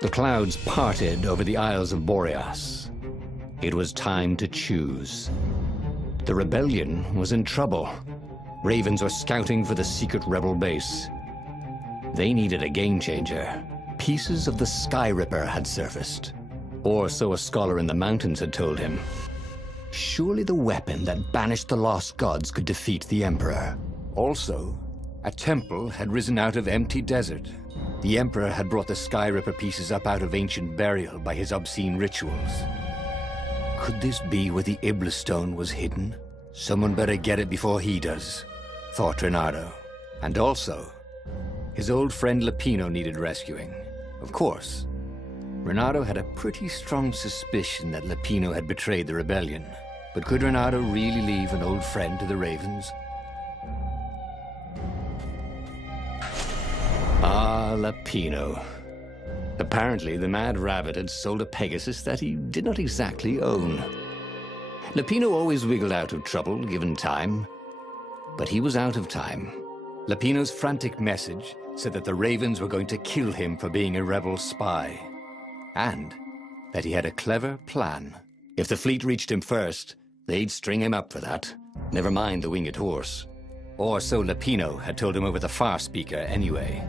The clouds parted over the Isles of Boreas. It was time to choose. The rebellion was in trouble. Ravens were scouting for the secret rebel base. They needed a game changer. Pieces of the Sky Ripper had surfaced. Or so a scholar in the mountains had told him. Surely the weapon that banished the lost gods could defeat the Emperor. Also, a temple had risen out of empty desert. The Emperor had brought the Sky Ripper pieces up out of ancient burial by his obscene rituals. Could this be where the Iblis Stone was hidden? Someone better get it before he does, thought Renato. And also, his old friend Lapino needed rescuing. Of course, Renato had a pretty strong suspicion that Lapino had betrayed the rebellion. But could Renato really leave an old friend to the Ravens? Ah, Lapino. Apparently, the Mad Rabbit had sold a Pegasus that he did not exactly own. Lapino always wiggled out of trouble, given time. But he was out of time. Lapino's frantic message said that the Ravens were going to kill him for being a rebel spy. And that he had a clever plan. If the fleet reached him first, they'd string him up for that. Never mind the winged horse. Or so Lapino had told him over the far speaker anyway.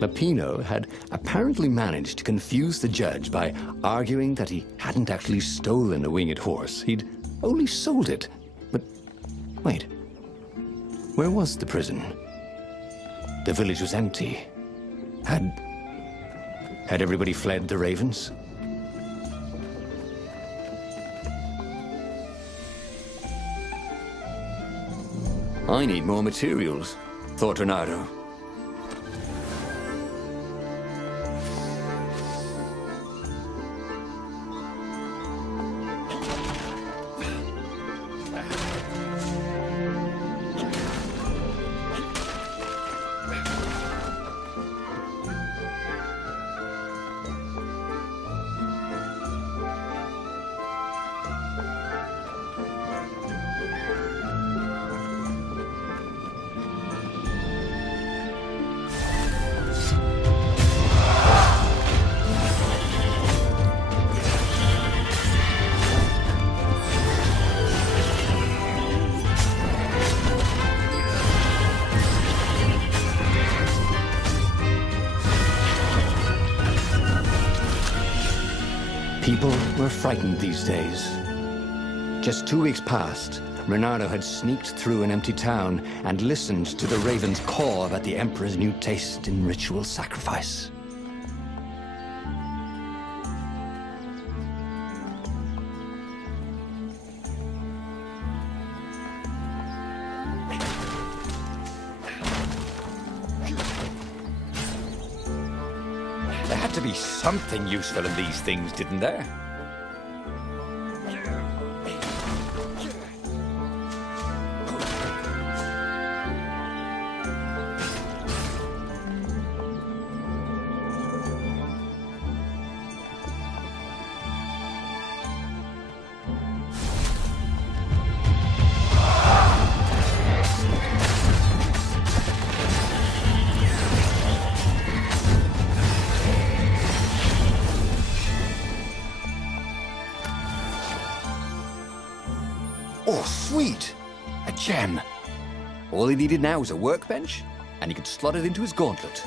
Lapino had apparently managed to confuse the judge by arguing that he hadn't actually stolen a winged horse. He'd only sold it. But wait, where was the prison? The village was empty. Had everybody fled the Ravens? I need more materials, thought Renato. People were frightened these days. Just 2 weeks past, Renato had sneaked through an empty town and listened to the Ravens call about the Emperor's new taste in ritual sacrifice. There had to be something useful in these things, didn't there? Oh, sweet! A gem. All he needed now was a workbench, and he could slot it into his gauntlet.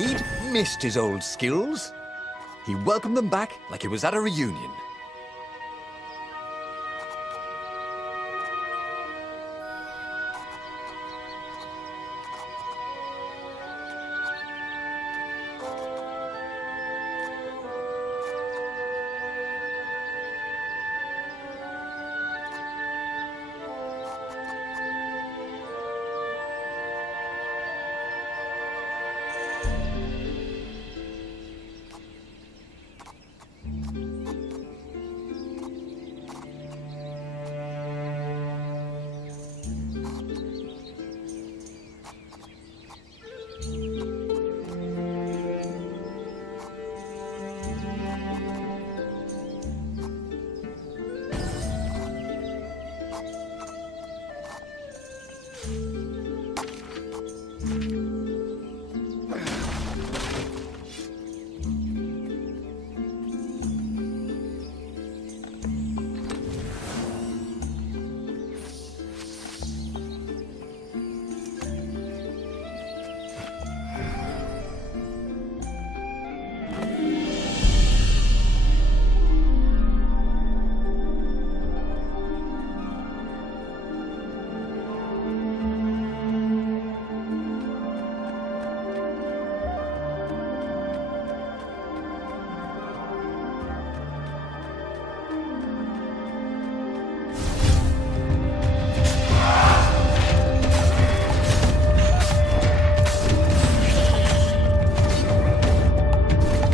He'd missed his old skills. He welcomed them back like he was at a reunion.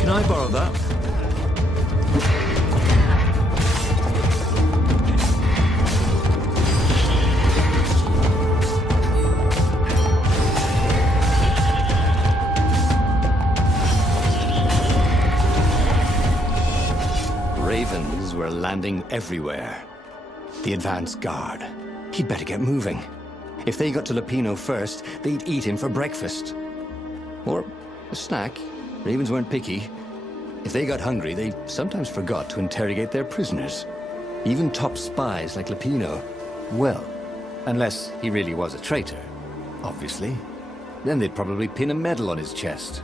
Can I borrow that? Ravens were landing everywhere. The advance guard. He'd better get moving. If they got to Lupino first, they'd eat him for breakfast. Or a snack. Ravens weren't picky. If they got hungry, they sometimes forgot to interrogate their prisoners. Even top spies like Lupino. Well, unless he really was a traitor, obviously. Then they'd probably pin a medal on his chest.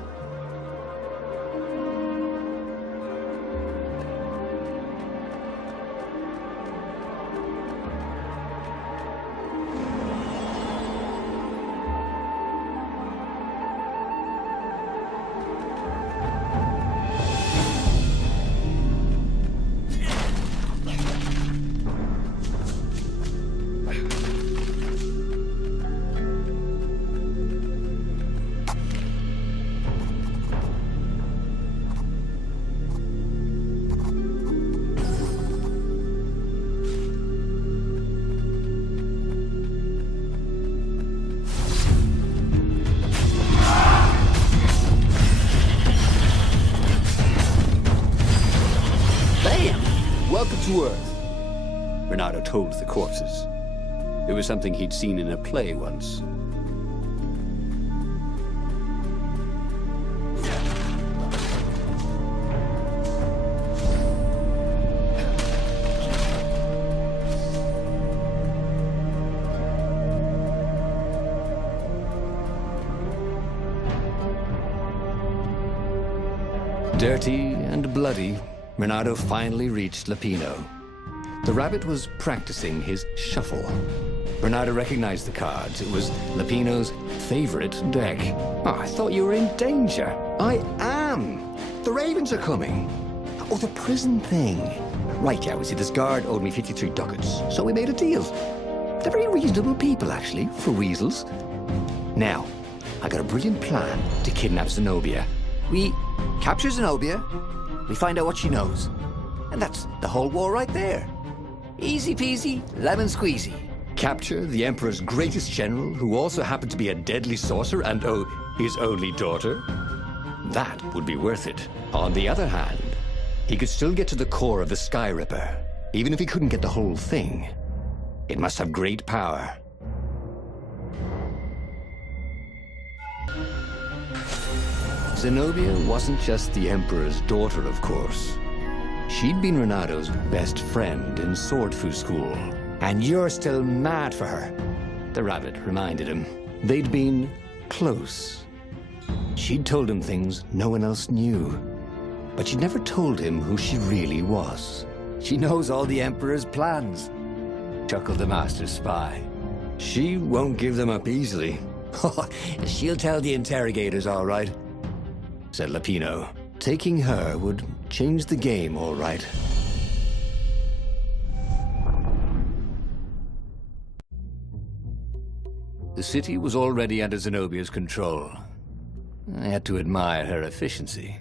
Welcome to Earth, Renato told the corpses. It was something he'd seen in a play once. Dirty and bloody, Renato finally reached Lupino. The rabbit was practicing his shuffle. Renato recognized the cards. It was Lupino's favorite deck. Oh, I thought you were in danger. I am. The Ravens are coming. Oh, the prison thing. Right, yeah, we see this guard owed me 53 ducats, so we made a deal. They're very reasonable people, actually, for weasels. Now, I got a brilliant plan to kidnap Zenobia. We capture Zenobia, we find out what she knows. And that's the whole war right there. Easy peasy, lemon squeezy. Capture the Emperor's greatest general, who also happened to be a deadly sorcerer and, oh, his only daughter. That would be worth it. On the other hand, he could still get to the core of the Sky Ripper, even if he couldn't get the whole thing. It must have great power. Zenobia wasn't just the Emperor's daughter, of course. She'd been Renato's best friend in Sword Fu school. And you're still mad for her, the rabbit reminded him. They'd been close. She'd told him things no one else knew, but she'd never told him who she really was. She knows all the Emperor's plans, chuckled the Master Spy. She won't give them up easily, She'll tell the interrogators, all right. said Lapino. Taking her would change the game, all right. The city was already under Zenobia's control. I had to admire her efficiency.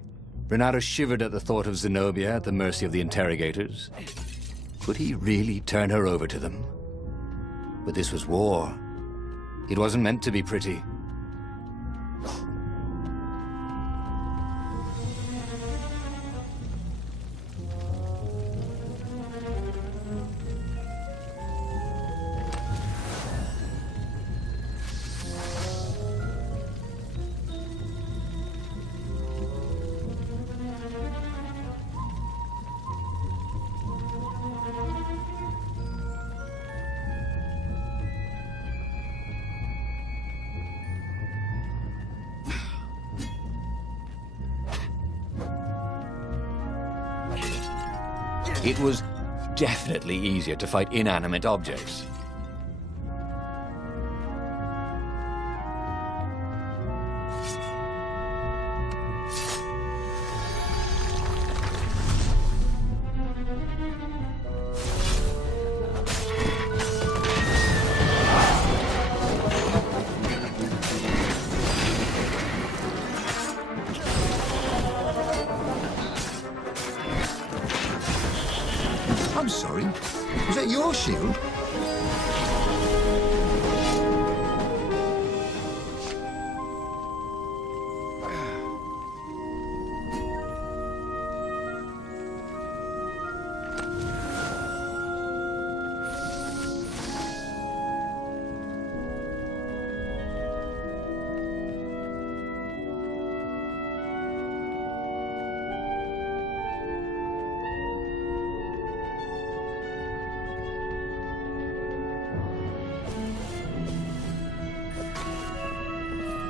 Renato shivered at the thought of Zenobia at the mercy of the interrogators. Could he really turn her over to them? But this was war. It wasn't meant to be pretty. It was definitely easier to fight inanimate objects. I'm sorry. Was that your shield?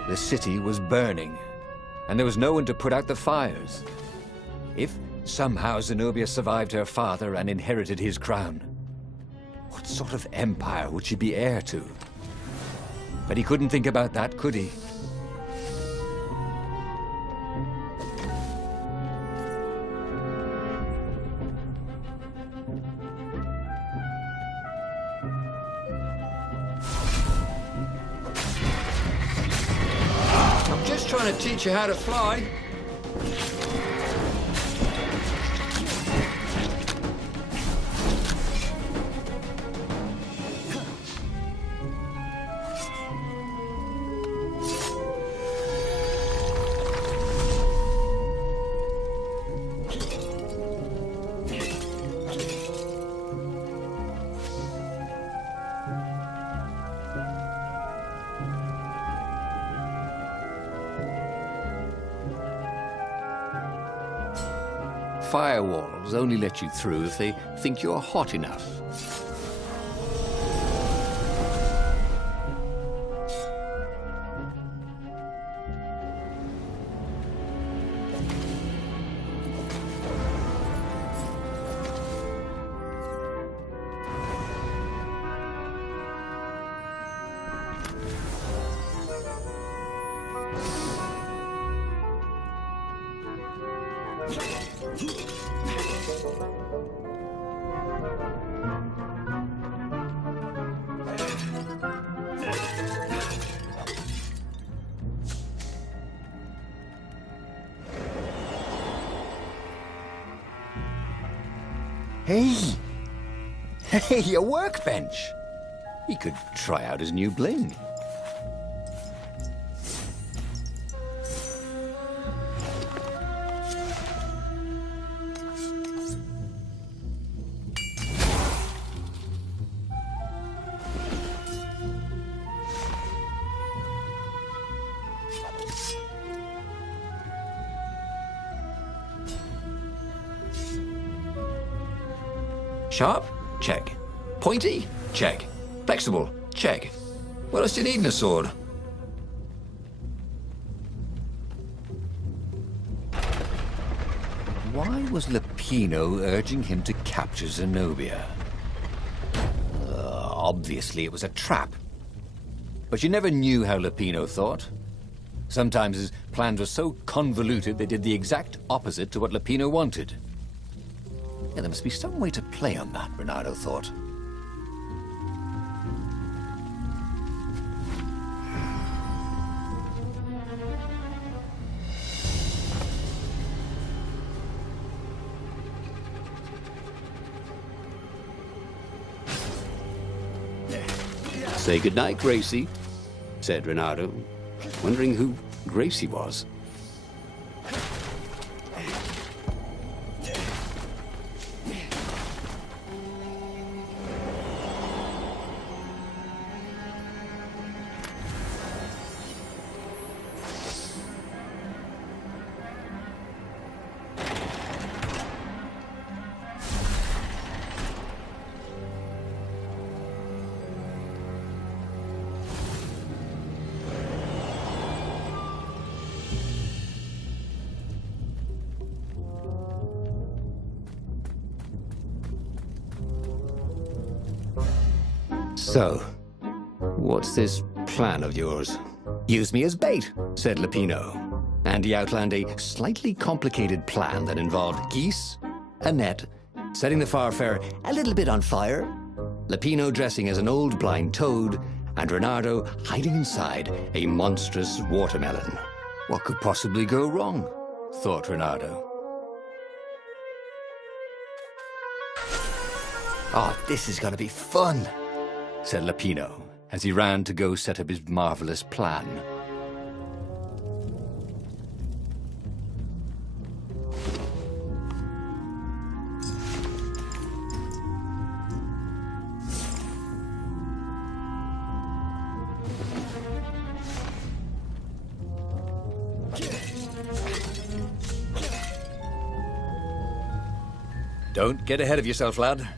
The city was burning, and there was no one to put out the fires. If somehow Zenobia survived her father and inherited his crown, what sort of empire would she be heir to? But he couldn't think about that, could he? Trying to teach you how to fly. Firewalls only let you through if they think you're hot enough. Hey, a workbench. He could try out his new bling. Sharp? Check. Pointy? Check. Flexible? Check. What else do you need in a sword? was Lupino urging him to capture Zenobia? Obviously, it was a trap. But you never knew how Lupino thought. Sometimes his plans were so convoluted they did the exact opposite to what Lupino wanted. Yeah, there must be some way to play on that, Renato thought. "Say goodnight, Gracie," said Renato, wondering who Gracie was. So, what's this plan of yours? Use me as bait, said Lupino. And he outlined a slightly complicated plan that involved geese, a net, setting the Farfarer a little bit on fire, Lupino dressing as an old blind toad, and Renato hiding inside a monstrous watermelon. What could possibly go wrong? Thought Renato. Oh, this is gonna be fun, said Lupino, as he ran to go set up his marvelous plan. Don't get ahead of yourself, lad.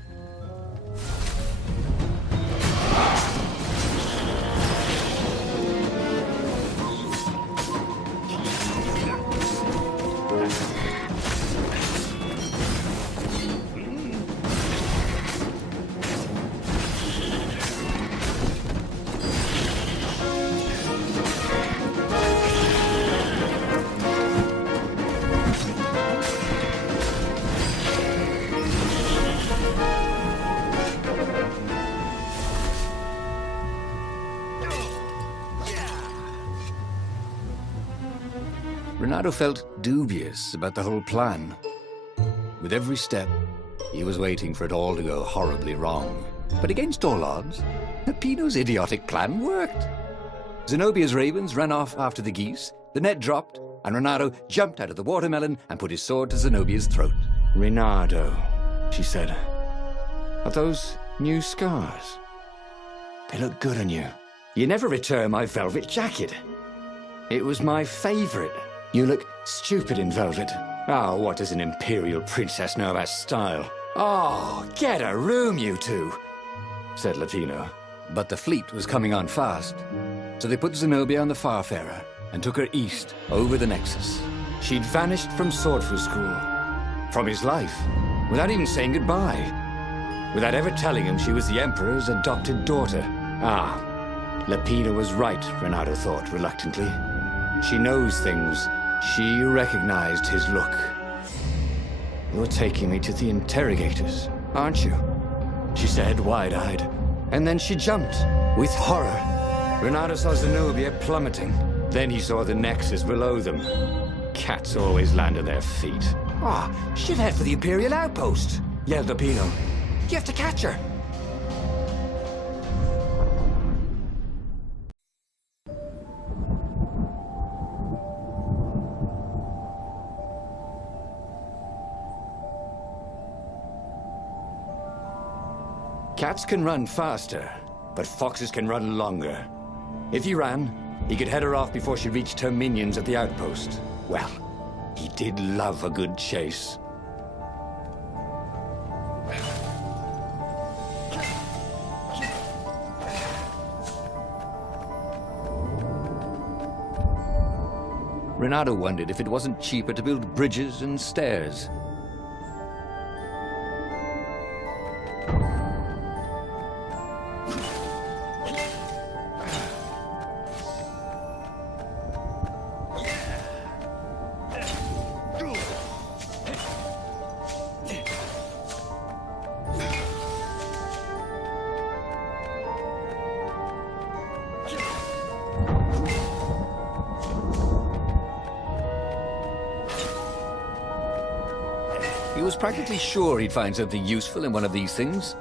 Renato felt dubious about the whole plan. With every step, he was waiting for it all to go horribly wrong. But against all odds, Lupino's idiotic plan worked. Zenobia's ravens ran off after the geese, the net dropped, and Renato jumped out of the watermelon and put his sword to Zenobia's throat. Renato, she said. Are those new scars? They look good on you. You never returned my velvet jacket. It was my favorite. You look stupid in velvet. Oh, what does an imperial princess know about style? Oh, get a room, you two, said Lupino. But the fleet was coming on fast, so they put Zenobia on the Farfarer and took her east over the Nexus. She'd vanished from Swordfu School, from his life, without even saying goodbye, without ever telling him she was the Emperor's adopted daughter. Ah, Lupino was right, Renato thought reluctantly. She knows things. She recognized his look. You're taking me to the interrogators, aren't you? She said, wide-eyed. And then she jumped, with horror. Renato saw Zenobia plummeting. Then he saw the Nexus below them. Cats always land on their feet. Ah, she'll head for the Imperial outpost, yelled Lupino. You have to catch her. Cats can run faster, but foxes can run longer. If he ran, he could head her off before she reached her minions at the outpost. Well, he did love a good chase. Renato wondered if it wasn't cheaper to build bridges and stairs. was practically sure he'd find something useful in one of these things.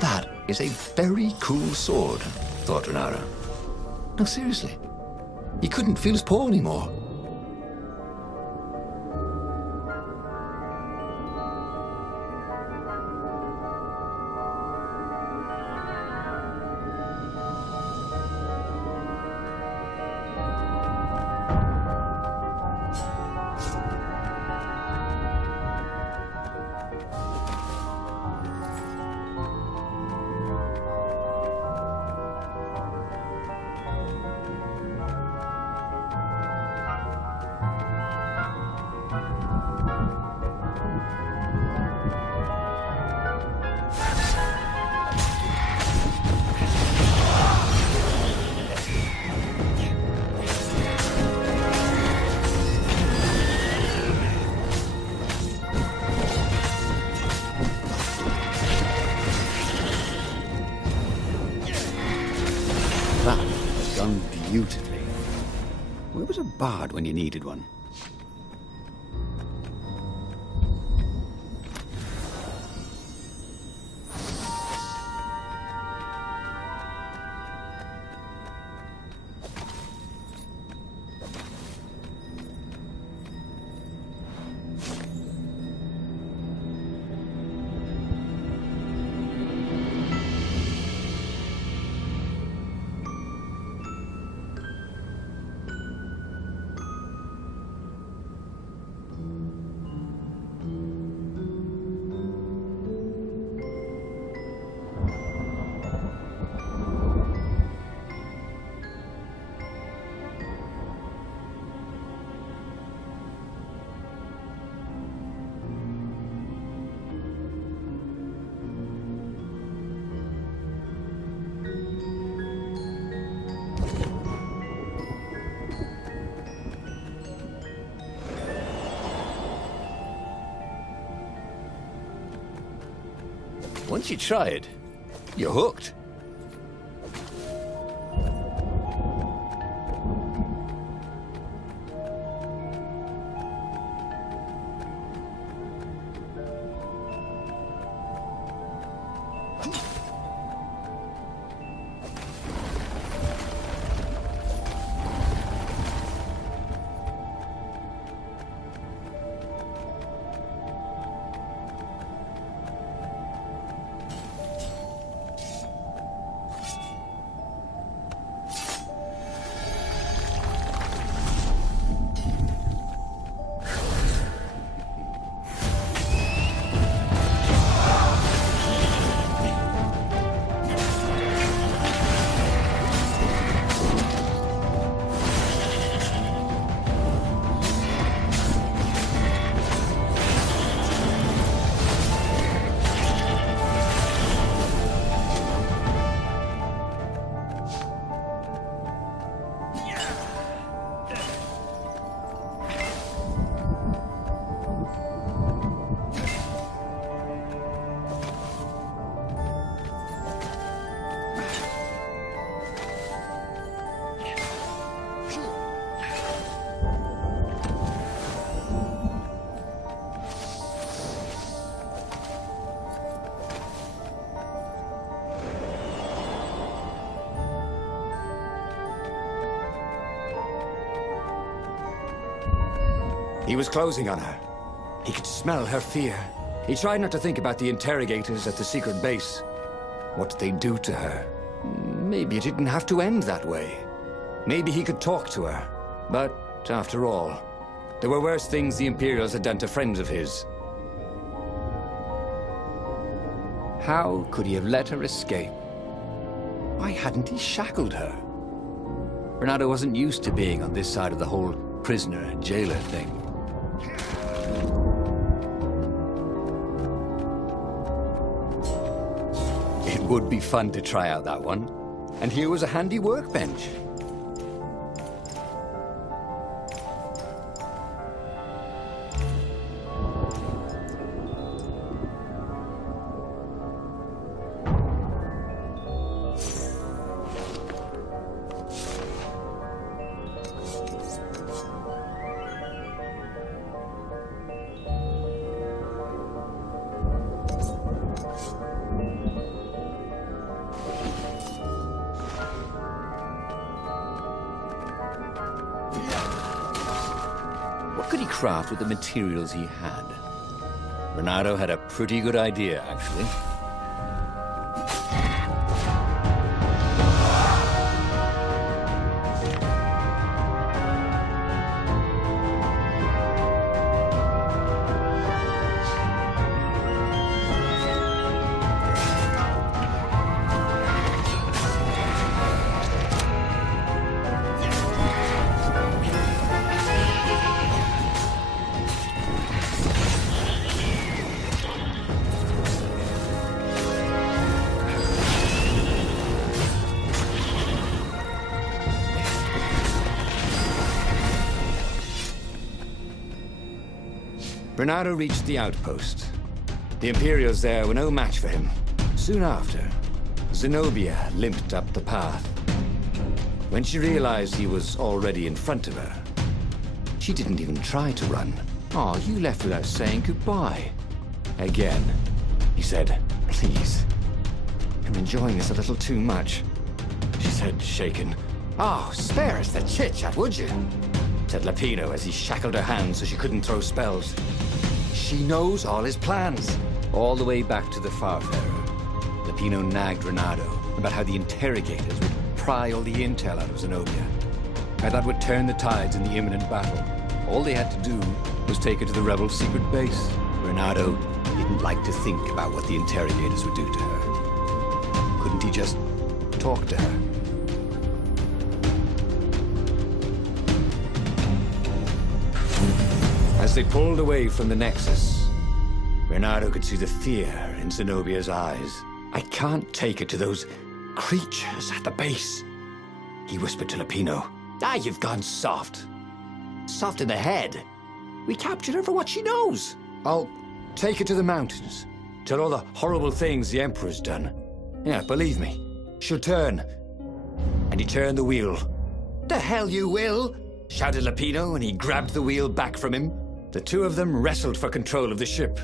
That is a very cool sword, thought Renara. No, seriously. He couldn't feel his paw anymore. That was done beautifully. Where was a bard when you needed one? Once you try it, you're hooked. He was closing on her. He could smell her fear. He tried not to think about the interrogators at the secret base. What they'd do to her. Maybe it didn't have to end that way. Maybe he could talk to her. But, after all, There were worse things the Imperials had done to friends of his. How could he have let her escape? Why hadn't he shackled her? Renato wasn't used to being on this side of the whole prisoner-jailer thing. It would be fun to try out that one. And here was a handy workbench. What could he craft with the materials he had? Renato had a pretty good idea, actually. Renato reached the outpost. The Imperials there were no match for him. Soon after, Zenobia limped up the path. When she realized he was already in front of her, she didn't even try to run. "Oh, you left without saying goodbye." Again, he said, "Please, I'm enjoying this a little too much." She said, shaken, "Oh, spare us the chit-chat, would you?" said Lapino as he shackled her hands so she couldn't throw spells. She knows all his plans. All the way back to the Farfarer, Lapino nagged Renato about how the interrogators would pry all the intel out of Zenobia. How that would turn the tides in the imminent battle. All they had to do was take her to the rebel secret base. Renato didn't like to think about what the interrogators would do to her. Couldn't he just talk to her? As they pulled away from the Nexus, Renato could see the fear in Zenobia's eyes. "I can't take her to those creatures at the base," he whispered to Lapino. "Ah, you've gone soft. Soft in the head. We captured her for what she knows. I'll take her to the mountains. Tell all the horrible things the Emperor's done. Yeah, believe me, she'll turn." And he turned the wheel. "The hell you will!" shouted Lapino, and he grabbed the wheel back from him. The two of them wrestled for control of the ship.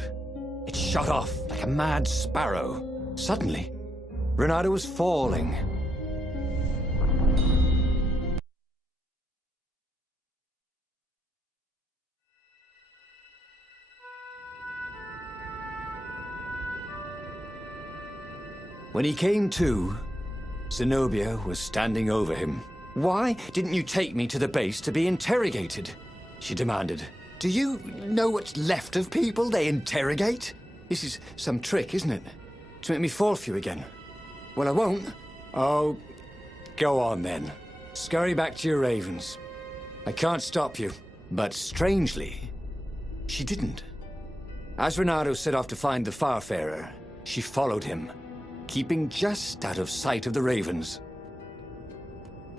It shot off like a mad sparrow. Suddenly, Renato was falling. When he came to, Zenobia was standing over him. "Why didn't you take me to the base to be interrogated?" she demanded. "Do you know what's left of people they interrogate? This is some trick, isn't it? To make me fall for you again. Well, I won't." "Oh, go on then. Scurry back to your ravens. I can't stop you." But strangely, she didn't. As Renato set off to find the Farfarer, she followed him, keeping just out of sight of the ravens.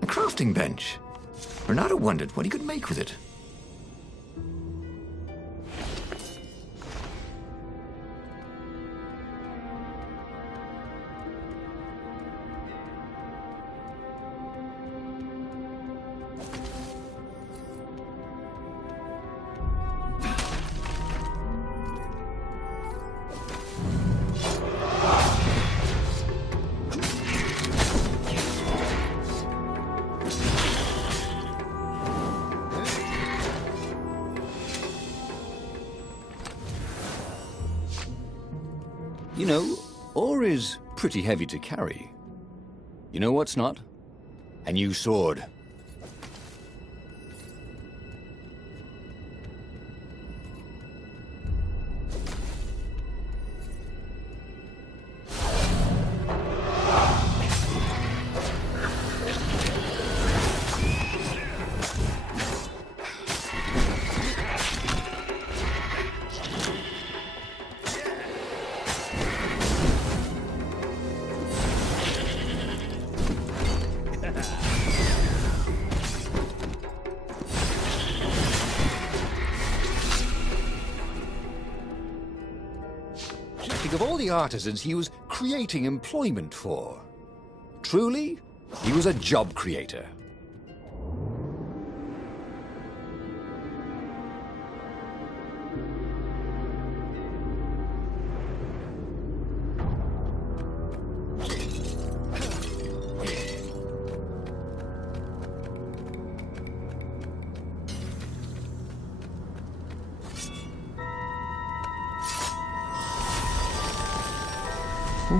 A crafting bench. Renato wondered what he could make with it. You know, ore is pretty heavy to carry. You know what's not? A new sword. Of all the artisans he was creating employment for, truly, he was a job creator. Ooh,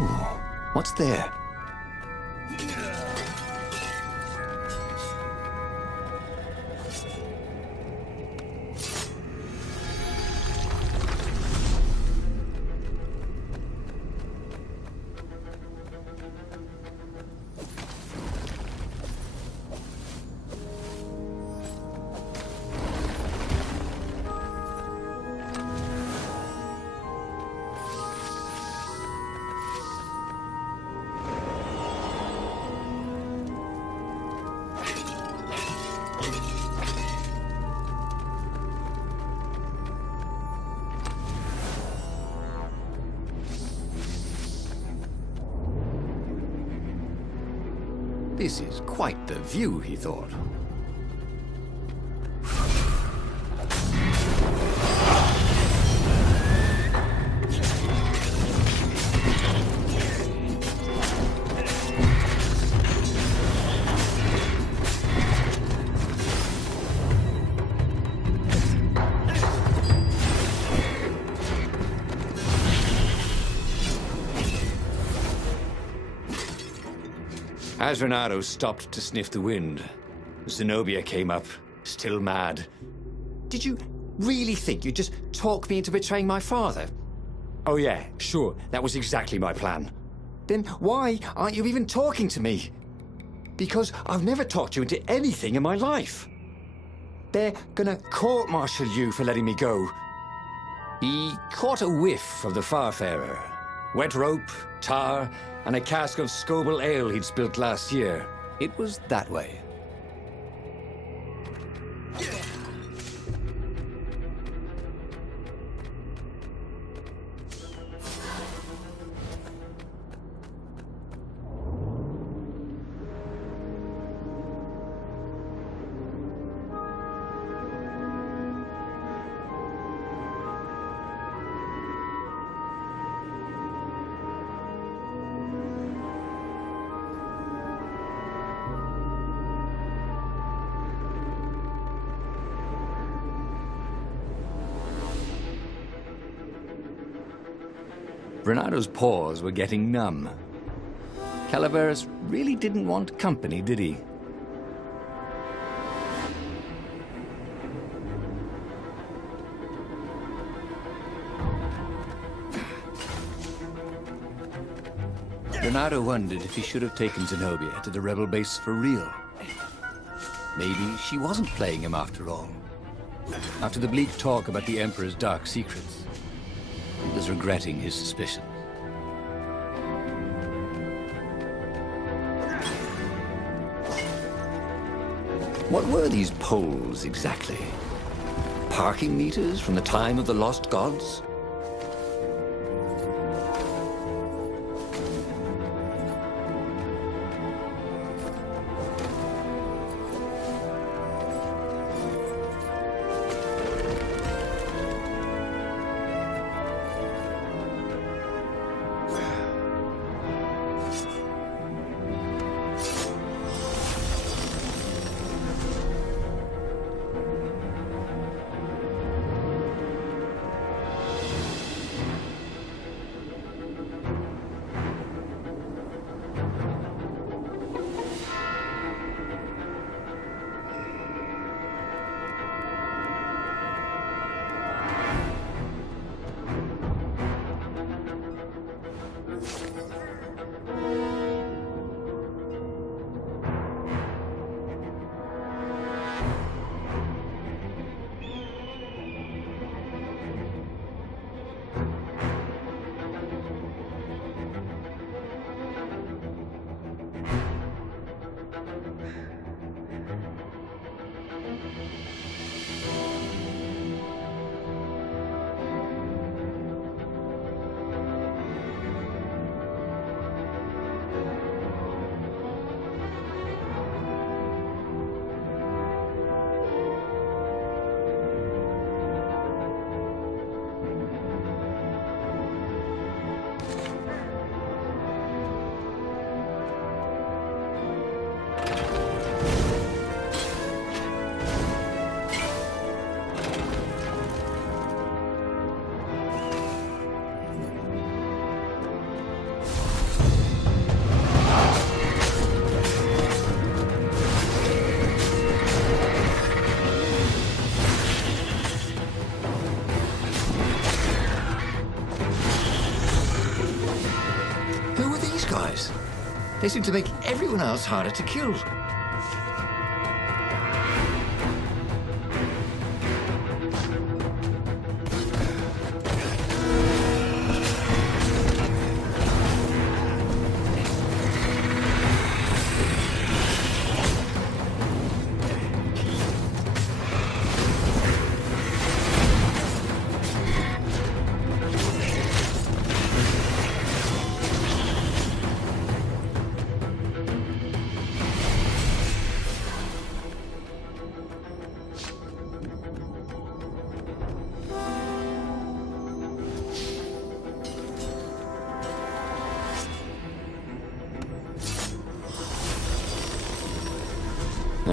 what's there? This is quite the view, he thought. As Renato stopped to sniff the wind, Zenobia came up, still mad. Did you really think you'd just talk me into betraying my father? Oh yeah, sure, that was exactly my plan. Then why aren't you even talking to me? Because I've never talked you into anything in my life. They're gonna court-martial you for letting me go. He caught a whiff of the Farfarer. Wet rope, tar, and a cask of Scobel ale he'd spilt last year. It was that way. Bernardo's paws were getting numb. Calaveras really didn't want company, did he? Bernardo wondered if he should have taken Zenobia to the rebel base for real. Maybe she wasn't playing him after all. After the bleak talk about the Emperor's dark secrets, he was regretting his suspicions. What were these poles exactly? Parking meters from the time of the lost gods? They seem to make everyone else harder to kill.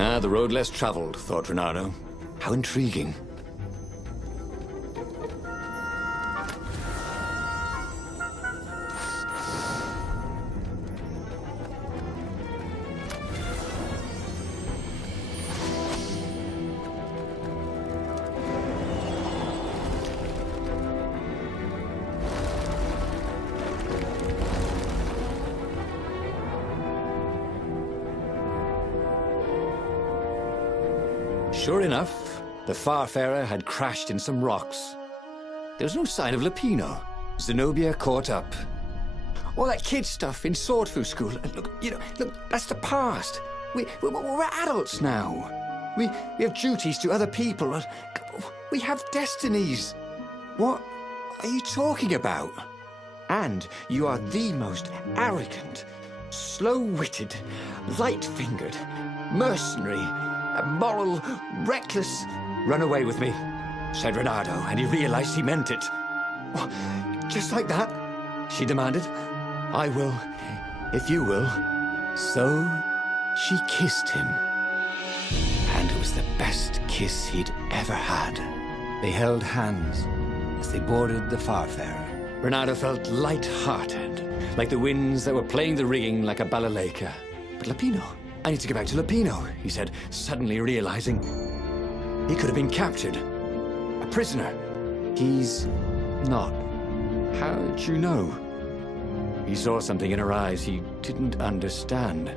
Ah, the road less traveled, thought Renato. How intriguing. Sure enough, the Farfarer had crashed in some rocks. There was no sign of Lupino. Zenobia caught up. All that kid stuff in Swordfu School. Look, that's the past. We're adults now. We have duties to other people. We have destinies. What are you talking about? And you are the most arrogant, slow-witted, light-fingered, mercenary, moral, reckless... Run away with me, said Renato, and he realized he meant it. What? Just like that? She demanded. I will, if you will. So she kissed him. And it was the best kiss he'd ever had. They held hands as they boarded the Farfarer. Renato felt light-hearted, like the winds that were playing the rigging like a balalaika. But Lupino, I need to get back to Lupino, he said, suddenly realizing he could have been captured. A prisoner. He's not. How'd you know? He saw something in her eyes he didn't understand.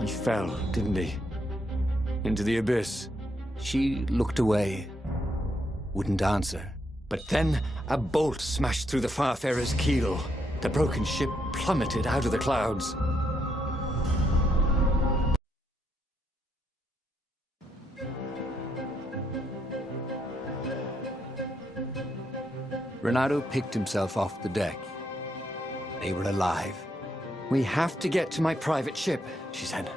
He fell, didn't he? Into the abyss. She looked away, wouldn't answer. But then a bolt smashed through the Farfarer's keel. The broken ship plummeted out of the clouds. Renato picked himself off the deck. They were alive. We have to get to my private ship, she said.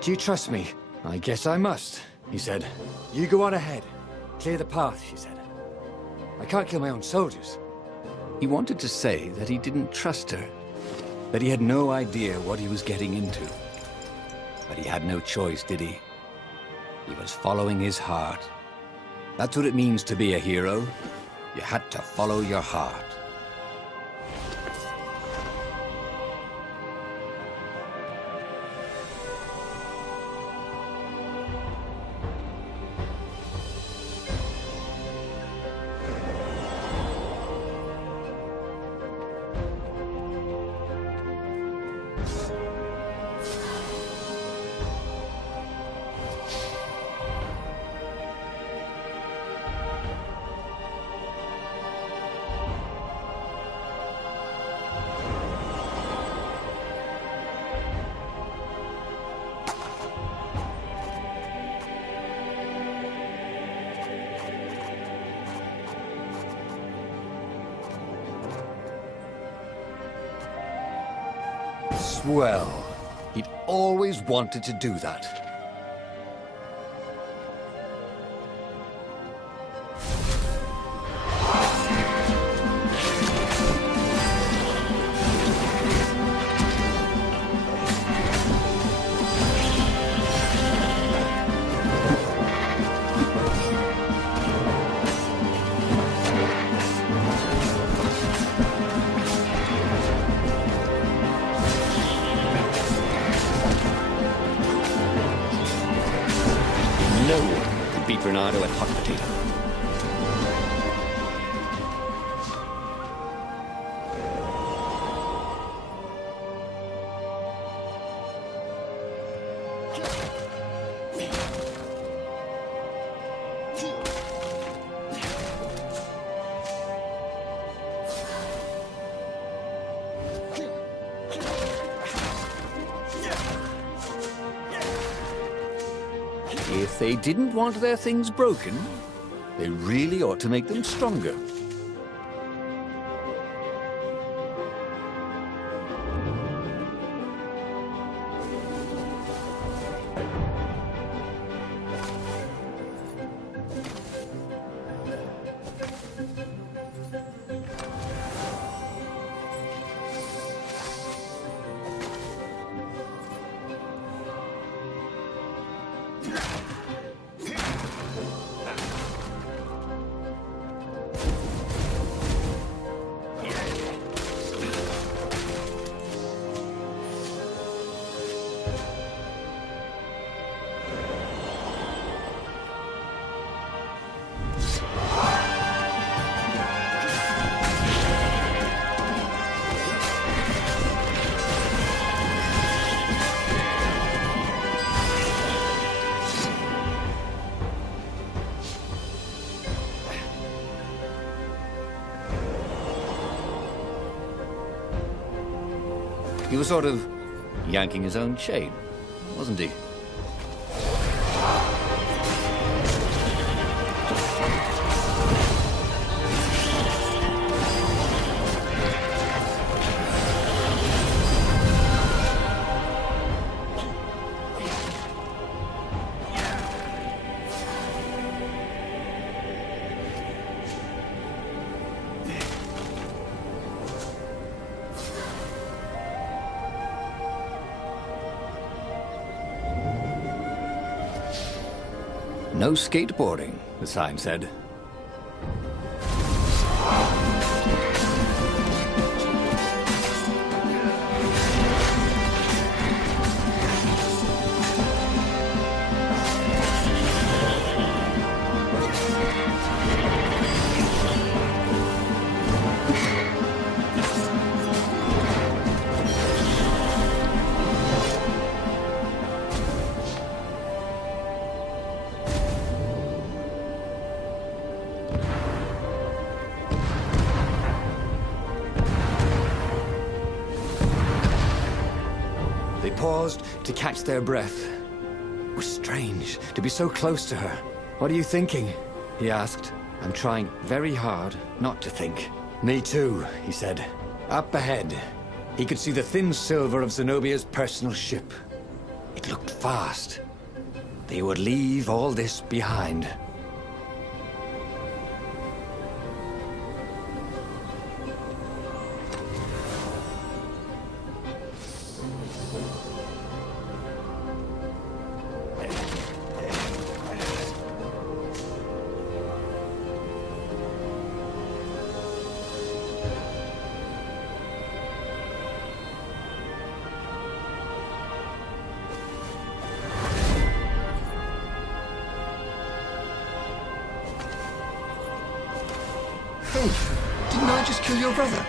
Do you trust me? I guess I must, he said. You go on ahead. Clear the path, she said. I can't kill my own soldiers. He wanted to say that he didn't trust her, that he had no idea what he was getting into. But he had no choice, did he? He was following his heart. That's what it means to be a hero. You had to follow your heart. Swell. He'd always wanted to do that. No one could beat Renato at hot potato. If they didn't want their things broken, they really ought to make them stronger. He was sort of yanking his own chain, wasn't he? No skateboarding, the sign said. They paused to catch their breath. It was strange to be so close to her. "What are you thinking?" he asked. "I'm trying very hard not to think." "Me too," he said. Up ahead, he could see the thin silver of Zenobia's personal ship. It looked fast. They would leave all this behind. Hey, didn't I just kill your brother?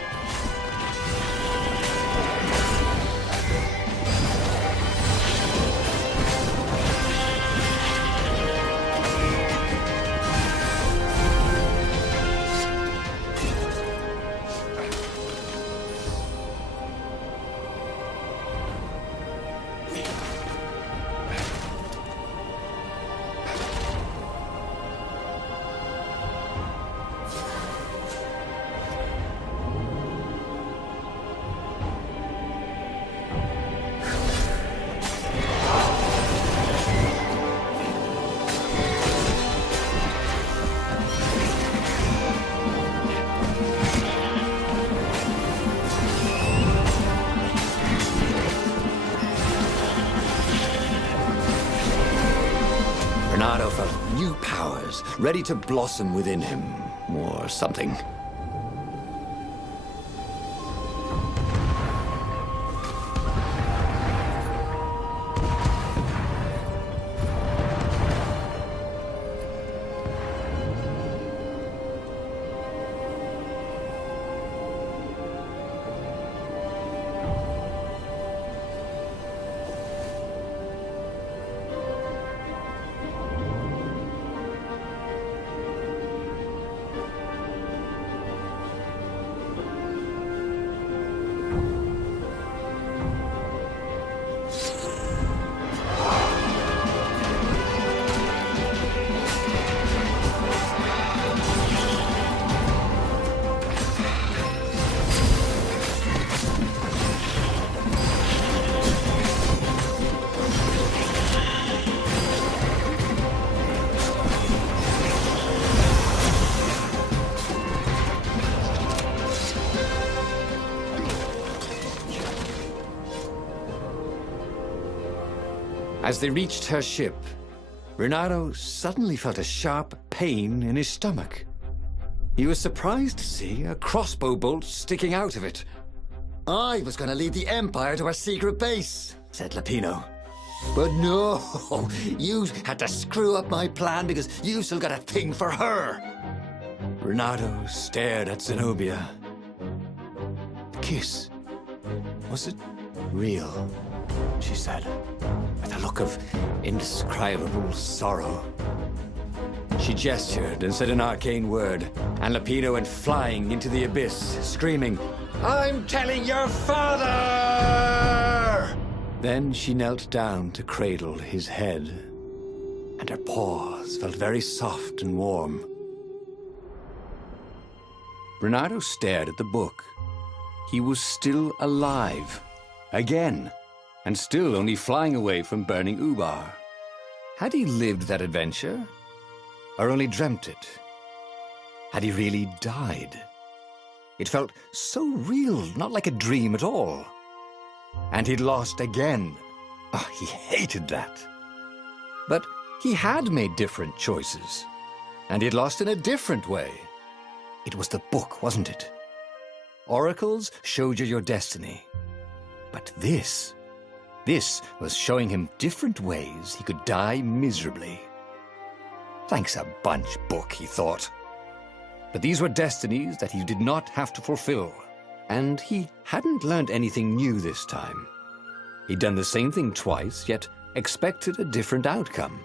Bernardo felt new powers ready to blossom within him, or something. As they reached her ship, Renato suddenly felt a sharp pain in his stomach. He was surprised to see a crossbow bolt sticking out of it. I was going to lead the Empire to a secret base, said Lapino. But no, you had to screw up my plan because you still got a thing for her. Renato stared at Zenobia. The kiss. Was it real? She said, with a look of indescribable sorrow. She gestured and said an arcane word, and Lapino went flying into the abyss, screaming, "I'm telling your father!" Then she knelt down to cradle his head, and her paws felt very soft and warm. Renato stared at the book. He was still alive. Again. And still only flying away from burning Ubar. Had he lived that adventure? Or only dreamt it? Had he really died? It felt so real, not like a dream at all. And he'd lost again. Oh, he hated that. But he had made different choices. And he'd lost in a different way. It was the book, wasn't it? Oracles showed you your destiny. But this was showing him different ways he could die miserably. Thanks a bunch, book, he thought. But these were destinies that he did not have to fulfill. And he hadn't learned anything new this time. He'd done the same thing twice, yet expected a different outcome.